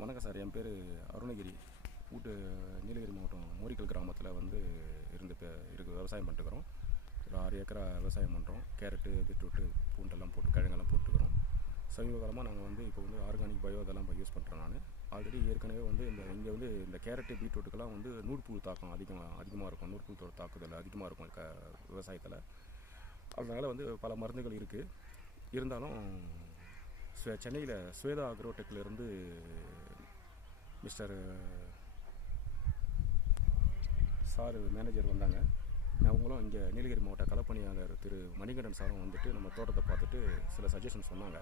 வணக்கம் சார். என் பேர் அருணகிரி. நீலகிரி மாவட்டம் மூரிக்கல் கிராமத்தில் இருக்கு விவசாயம் பண்ணிட்டுக்கிறோம். ஒரு 6 ஏக்கரா விவசாயம் பண்ணுறோம். கேரட்டு, பீட்ரூட்டு, பூண்டெல்லாம் போட்டு கிழங்கெல்லாம் போட்டுக்கிறோம். சமீப காலமாக நாங்கள் இப்போ ஆர்கானிக் பயோ இதெல்லாம் இப்போ யூஸ் பண்ணுறேன். நான் ஆல்ரெடி ஏற்கனவே இங்கே இந்த கேரட்டு, பீட்ரூட்டுக்கெல்லாம் நூற்புழு தாக்கம் அதிகமாக இருக்கும். நூற்புழு தாக்குதல் அதிகமாக இருக்கும் விவசாயத்தில். அதனால் பல மருந்துகள் இருக்குது. இருந்தாலும் சென்னையில் ஸ்வேதா அக்ரோடெக்லேருந்து மிஸ்டர் சார் மேனேஜர் வந்தாங்க. அவங்களும் இங்கே நீலகிரி மாவட்ட களப்பணியாளர் திரு மணிகண்டன் சாரும் நம்ம தோட்டத்தை பார்த்துட்டு சில சஜஷன் சொன்னாங்க.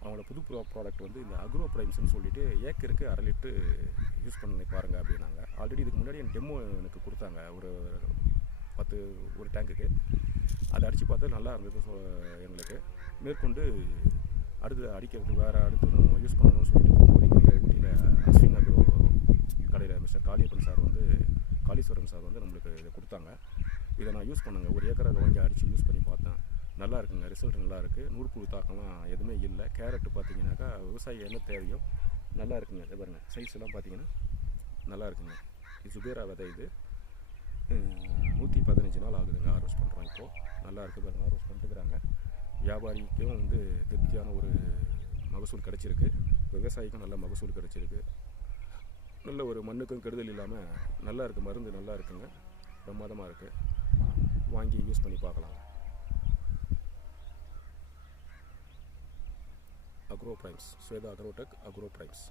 அவங்களோட புது ப்ராடக்ட் இந்த அக்ரோ ப்ரைம்ஸ்னு சொல்லிட்டு ஏக்கருக்கு 1/2 லிட்டரு யூஸ் பண்ணி பாருங்கள் அப்படின்னாங்க. ஆல்ரெடி இதுக்கு முன்னாடி டெமோ எனக்கு கொடுத்தாங்க. ஒரு டேங்குக்கு அதை அடித்து பார்த்தா நல்லா இருந்தது. எங்களுக்கு மேற்கொண்டு அடுத்து அடிக்கிறதுக்கு அடுத்து நம்ம யூஸ் பண்ணணும்னு சொல்லிட்டு போகும்போது இங்கே ஊட்டியில் அஸ்வின் அக்ரோ கடையில் மிஸ்டர் காளீஸ்வரன் சார் நம்மளுக்கு இதை கொடுத்தாங்க. இதை நான் யூஸ் பண்ணுங்க. 1 ஏக்கரை வாங்கி அடித்து யூஸ் பண்ணி பார்த்தேன். நல்லா இருக்குங்க. ரிசல்ட் நல்லா இருக்குது. நூற்புழு தாக்கம்லாம் எதுவுமே இல்லை. கேரட்டு பார்த்தீங்கன்னாக்கா விவசாயி என்ன தேவையோ நல்லா இருக்குங்க. இதை பாருங்கள், சைஸ் எல்லாம் பார்த்தீங்கன்னா நல்லா இருக்குங்க. இது சுபேரா விதை. இது 115 நாள் ஆகுதுங்க ஹார்வெஸ்ட் பண்ணுறோம். இப்போது நல்லா இருக்குது பாருங்கள். ஹார்வெஸ்ட் பண்ணிட்டுக்கிறாங்க. வியாபாரிக்கும் திருப்தியான ஒரு மகசூல் கிடச்சிருக்கு. விவசாயிக்கும் நல்ல மகசூல் கிடச்சிருக்கு. நல்ல ஒரு மண்ணுக்கும் கெடுதல் இல்லாமல் நல்லா இருக்குது. மருந்து நல்லா இருக்குங்க. பிரமாதமாக இருக்குது. வாங்கி யூஸ் பண்ணி பார்க்கலாம். Agro Primes, Shweta Agrotech Agro primes.